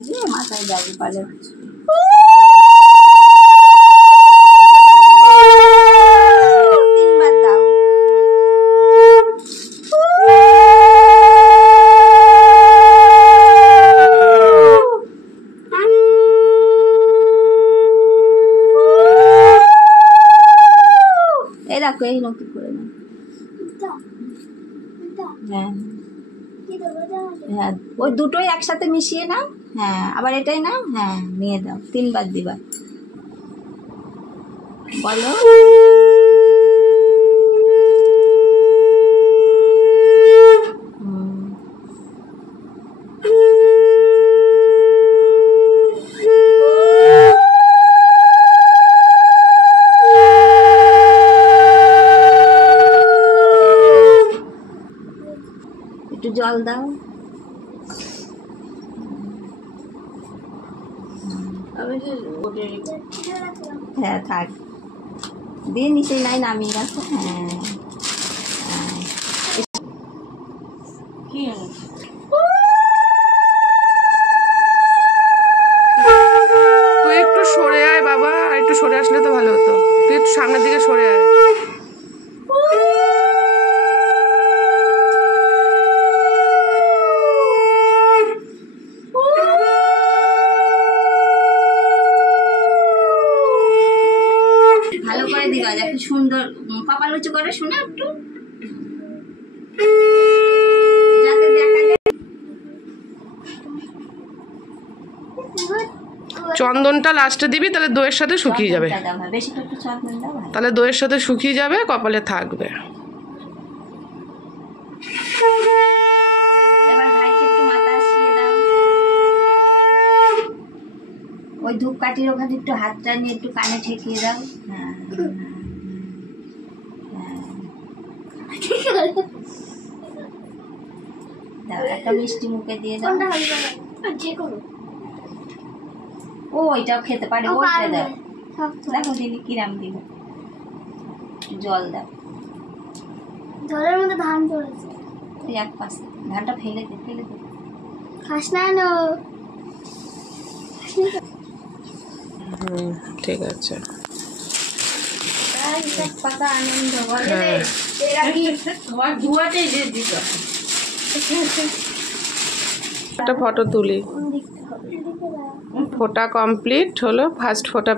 মাথায় যাবে পালে তিনবার দাও। এই রাখো, এই নকি করে না। হ্যাঁ হ্যাঁ, ওই দুটোই একসাথে মিশিয়ে নাও। হ্যাঁ, আবার এটাই নাও। হ্যাঁ, নিয়ে দাও, তিনবার দিবা। বলো একটু জল দাও। হ্যাঁ থাক, দিয়ে নিচে নাই নামিয়ে রাখো। হ্যাঁ কি তুই একটু সরে আয় বাবা, একটু সরে আসলে তো ভালো হতো। তুই একটু সামনের দিকে সরে আয়। ভালো করে দিবা, একটু সুন্দর কপাল উঁচু করে শোনা একটু, যাতে দেখা যায়। চন্দনটা লাস্টে দিবি, তাহলে দইয়ের সাথে শুকিয়ে যাবে। বেশি একটু চন্দন দাও, তাহলে দইয়ের সাথে শুকিয়ে যাবে, কপালে থাকবে। এবার ভাইকে একটু মাথা আসিয়ে দাও। ওই ধূপকাঠির ওখানে একটু হাতটা নিয়ে একটু কানে ঠেকিয়ে দাও। হ্যাঁ দাও, একটা মিষ্টি মুখে দিয়ে দাও। ও ওইটাও খেতে পারে, ওইটা দাও। দেখো দিদি কিরাম দিব। জল দাও। জলের মধ্যে ধান পড়েছে। ওই এক পাশে ধানটা ফেলে দে, ফেলে দে। খাস না নো। ঠিক আছে। পাতা আনন্দ বলে রে, এরা কি তোমার ধোয়াতে যে দিত। একটা ফটো তুলি। ফোটা কমপ্লিট হলো, ফার্স্ট ফোটা